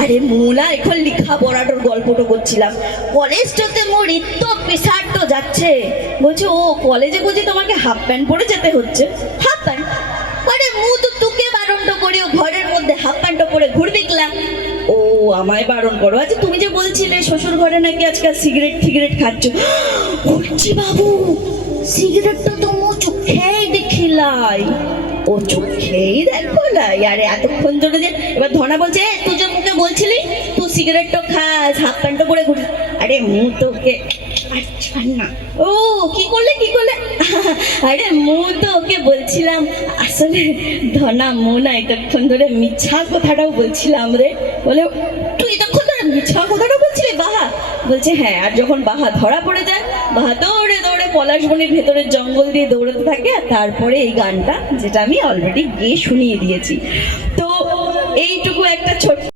আরে মোলা এখন লিখা পড়াটোর গল্পটা করছিলাম। কলেজটাতে মোর এত পেশার তো যাচ্ছে। বলছে ও কলেজে বুঝি তোমাকে হাফ প্যান্ট পরে যেতে হচ্ছে। Half pant? আরে মু তো তোকে বারণটা করিও ঘরের মধ্যে হাফ প্যান্টটা পরে ঘুরবি ক্লাম ও আমায় বারণ করো। আচ্ছা তুমি যে বলছিলে শ্বশুর ঘরে নাকি আজকাল সিগারেট ফিগারেট খাচ্ছ? বলছি বাবু সিগারেটটা তো মু চোখেই দেখিলাই ও চোখেই দেখো লাই? আরে এতক্ষণ ধরে যে এবার ধনা বলছে "এ, তুই যে তুই সিগারেটটা খাস হাফ প্যান্টটা পরে ঘুরিস। আরে মু তোকে। না। ও কি করলে কি করলে? আরে মু তো ওকে বলছিলাম আসলে ধনা মু না এতক্ষণ ধরে মিথ্যা কথাটাও বলছিলাম রে। বলে তুই এতক্ষণ ধরে মিথ্যা কথাটা বলছিলি? বাহা। বলছে হ্যাঁ আর যখন বাহা ধরা পড়ে যায় বাহা দৌড়ে দৌড়ে পলাশবনির ভেতরের জঙ্গল দিয়ে দৌড়াতে থাকে আর তারপরে এই গানটা যেটা আমি অলরেডি গিয়ে শুনিয়ে দিয়েছি। তো এইটুকু একটা ছোট্ট